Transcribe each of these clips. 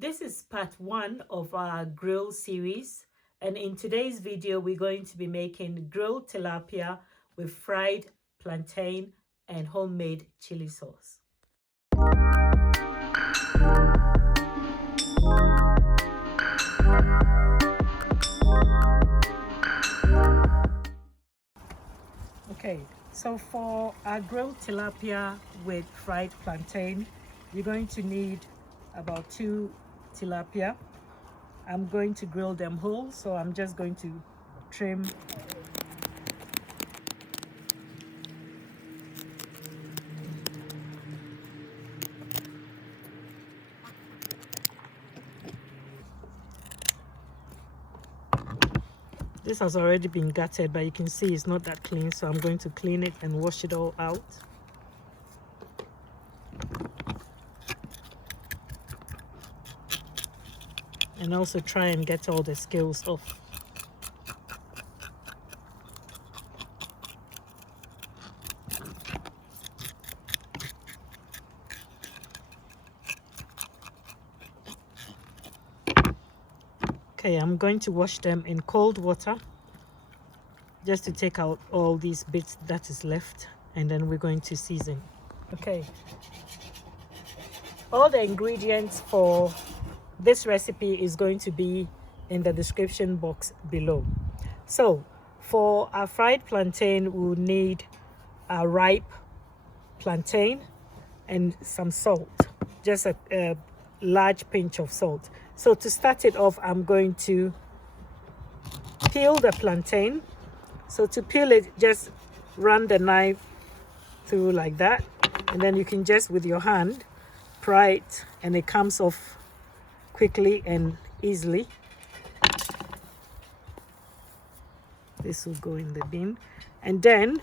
This is part 1 of our grill series, and in today's video we're going to be making grilled tilapia with fried plantain and homemade chili sauce. Okay, so for our grilled tilapia with fried plantain, you're going to need about 2 tilapia. I'm going to grill them whole, so I'm just going to trim. This has already been gutted, but you can see it's not that clean, so I'm going to clean it and wash it all out. And also try and get all the scales off. Okay, I'm going to wash them in cold water just to take out all these bits that is left, and then we're going to season. Okay, all the ingredients for this recipe is going to be in the description box below. So for our fried plantain, we'll need a ripe plantain and some salt, just a large pinch of salt. So to start it off, I'm going to peel the plantain. So to peel it, just run the knife through like that, and then you can just with your hand pry it, and it comes off quickly and easily. This will go in the bin, and then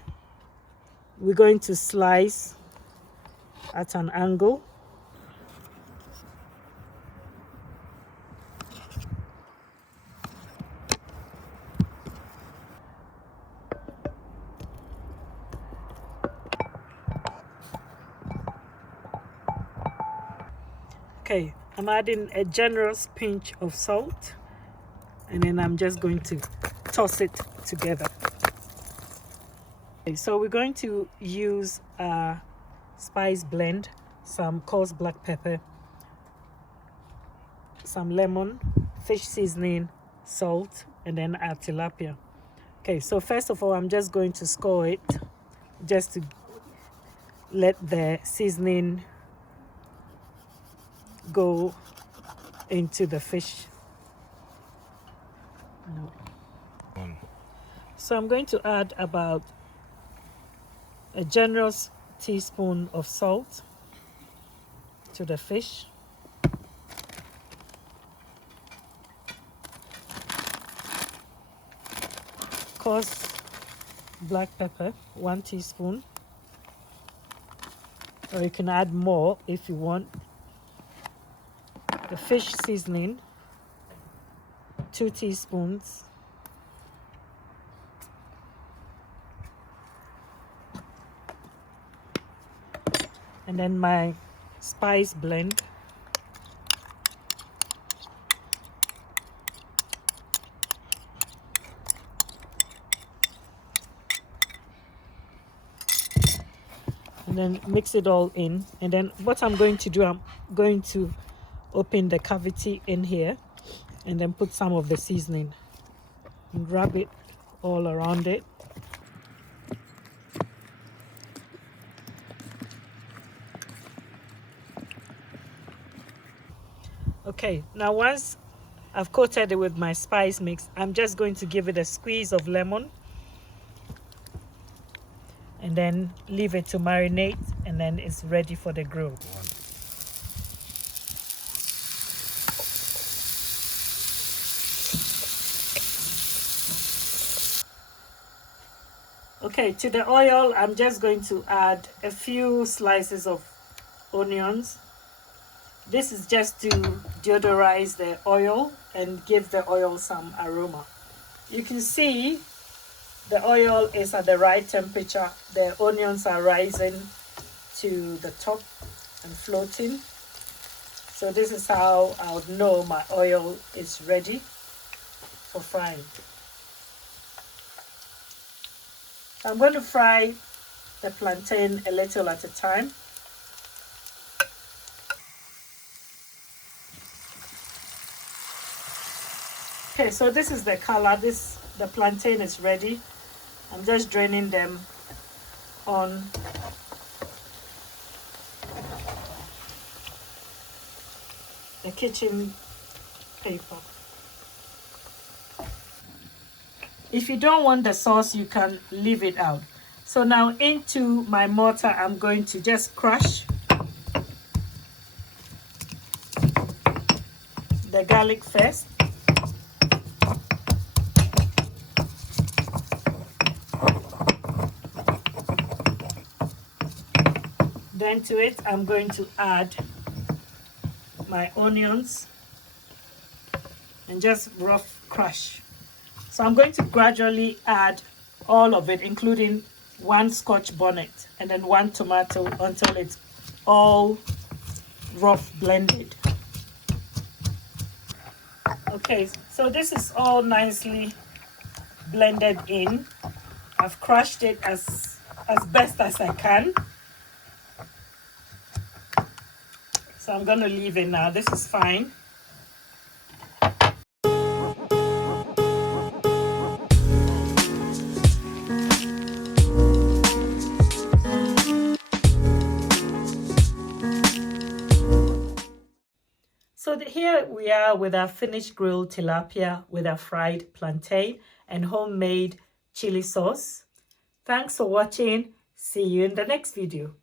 we're going to slice at an angle. Okay, I'm adding a generous pinch of salt, and then I'm just going to toss it together. Okay, so we're going to use a spice blend, some coarse black pepper, some lemon, fish seasoning, salt, and then our tilapia. Okay, so first of all, I'm just going to score it just to let the seasoning go into the fish. So I'm going to add about a generous teaspoon of salt to the fish. Coarse black pepper, 1 teaspoon, or you can add more if you want. The fish seasoning, 2 teaspoons. And then my spice blend. And then mix it all in. And then what I'm going to do, I'm going to open the cavity in here and then put some of the seasoning and rub it all around it. Okay, now once I've coated it with my spice mix, I'm just going to give it a squeeze of lemon and then leave it to marinate, and then it's ready for the grill. Okay, to the oil, I'm just going to add a few slices of onions. This is just to deodorize the oil and give the oil some aroma. You can see the oil is at the right temperature. The onions are rising to the top and floating. So this is how I would know my oil is ready for frying. I'm going to fry the plantain a little at a time. Okay, so this is the color. The plantain is ready. I'm just draining them on the kitchen paper. If you don't want the sauce, you can leave it out. So now into my mortar, I'm going to just crush the garlic first. Then to it, I'm going to add my onions and just rough crush. So I'm going to gradually add all of it, including one scotch bonnet and then one tomato until it's all rough blended. Okay, so this is all nicely blended in. I've crushed it as best as I can. So I'm going to leave it now. This is fine. So here we are with our finished grilled tilapia with our fried plantain and homemade chili sauce. Thanks for watching. See you in the next video.